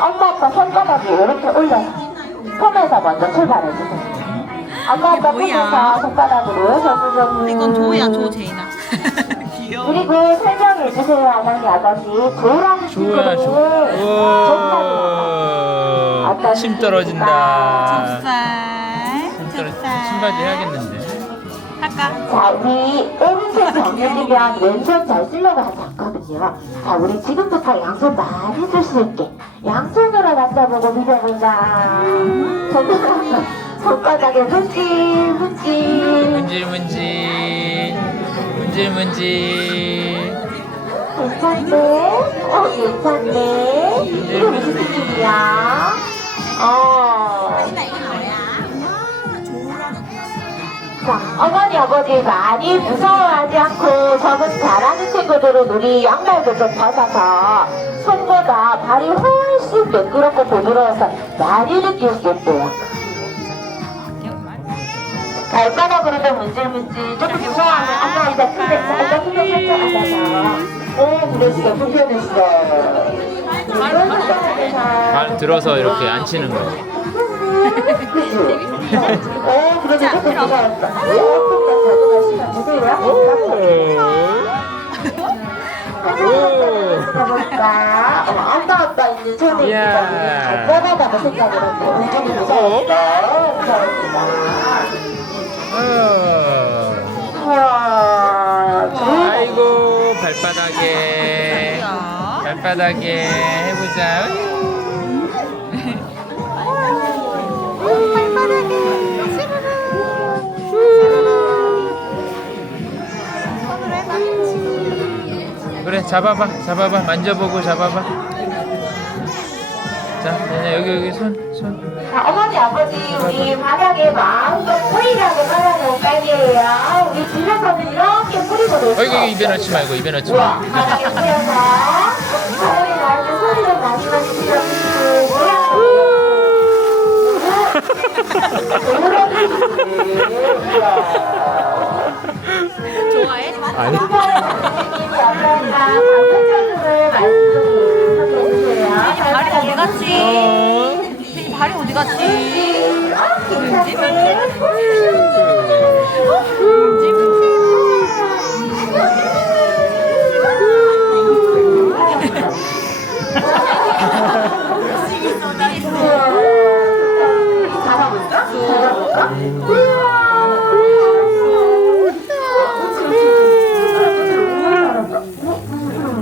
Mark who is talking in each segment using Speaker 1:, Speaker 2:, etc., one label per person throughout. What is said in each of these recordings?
Speaker 1: 엄마 아빠 손바닥을 이렇게 올려서 손에서 먼저 출발해 주세요. 엄마 아빠? 손에서 손바닥으로 점점
Speaker 2: 이건 조야 조 제이나. 귀여워.
Speaker 1: 그리고 설명해 주세요 어머니 아버지 조랑 친구를 좋아
Speaker 3: 어떤 침 떨어진다
Speaker 2: 좁쌀.
Speaker 3: 침 떨어 좁쌀. 침바지 해야겠는데
Speaker 2: 할까?
Speaker 1: 자, 우리 오른손 정해지면 왼손 잘 쓰려고 하지 않거든요. 자, 우리 지금부터 양손 많이 쓸 수 있게 양손으로 만져보고 비벼보자. 손바닥, 손바닥에 문질, 문질.
Speaker 3: 문질 문질 문질 문질
Speaker 1: 괜찮네? 어, 괜찮네? 이게 무슨 느낌이야? 어. 어머니, 아버지 많이 무서워하지 않고 적응 잘하는 친구들은 우리 양말도 좀 벗어서 손보다 발이 훨씬 매끄럽고 부드러워서 많이 느낄 수 있대요. 발바닥으로도 문질문질 조금 무서워하면 아까 이제 근데 살짝 힘을 살짝 앉아서 오 그랬어 불편했어. 발 들어서 이렇게 안 치는 거 오 그래도 조금 무서웠어 조금만 적응하시면 되세요 가볼까 어, 엄마 아빠 있는 이야. 있는 발바닥하고 생각을 하고 은근히 무서웠어 무서웠습니다
Speaker 3: 어. 우와 좋은 아이고 발바닥에 야. 발바닥에 해보자 잡아봐 잡아봐. 만져보고 잡아봐. 자 얘네 여기 여기 손 손.
Speaker 1: 자, 어머니, 아버지, 우리 바닥에 마음껏 뿌리라고 깔아놓은 깔개예요. 우리 집에서는 이렇게 뿌리고 놀수
Speaker 3: 어이구 없어요. 입에 넣지 말고 입에 넣지 우와, 말고.
Speaker 1: 바닥에 뿌려서
Speaker 3: 아니
Speaker 2: 발이 어디 갔지? 발이 어디 갔지?
Speaker 3: 잡아볼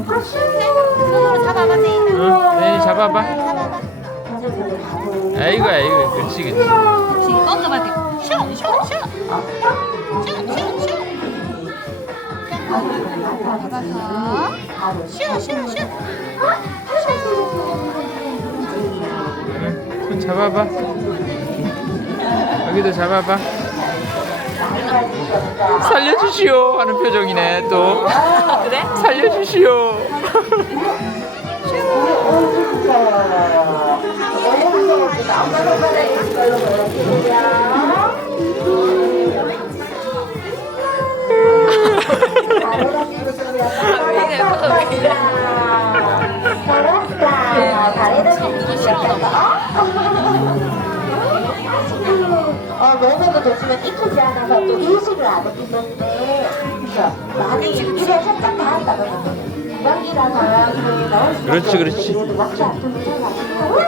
Speaker 3: 까? 잡아볼까? 손으로 잡아봐 제이나. 응, 네, 잡아봐 아이고 아이고 그렇지 그렇지
Speaker 2: 지금 던져봐 이렇게. 슈! 슈! 슈! 슈! 슈! 슈! 잡아서 슈! 슈! 슈!
Speaker 3: 응, 손 잡아봐 여기도 잡아봐 살려주시오 하는 표정이네 또 그래? 살려주시오
Speaker 1: 어, 너무도 좋지만 익히지 않아서 또 인식을 안 했기 때문에 그죠? 많이 입에 살짝 그 넣을 수
Speaker 3: 그렇지, 그렇지. 막지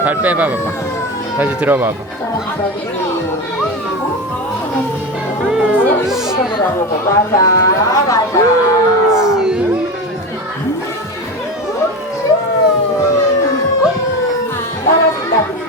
Speaker 3: 발 빼봐봐 다시 들어봐봐
Speaker 1: 맞아.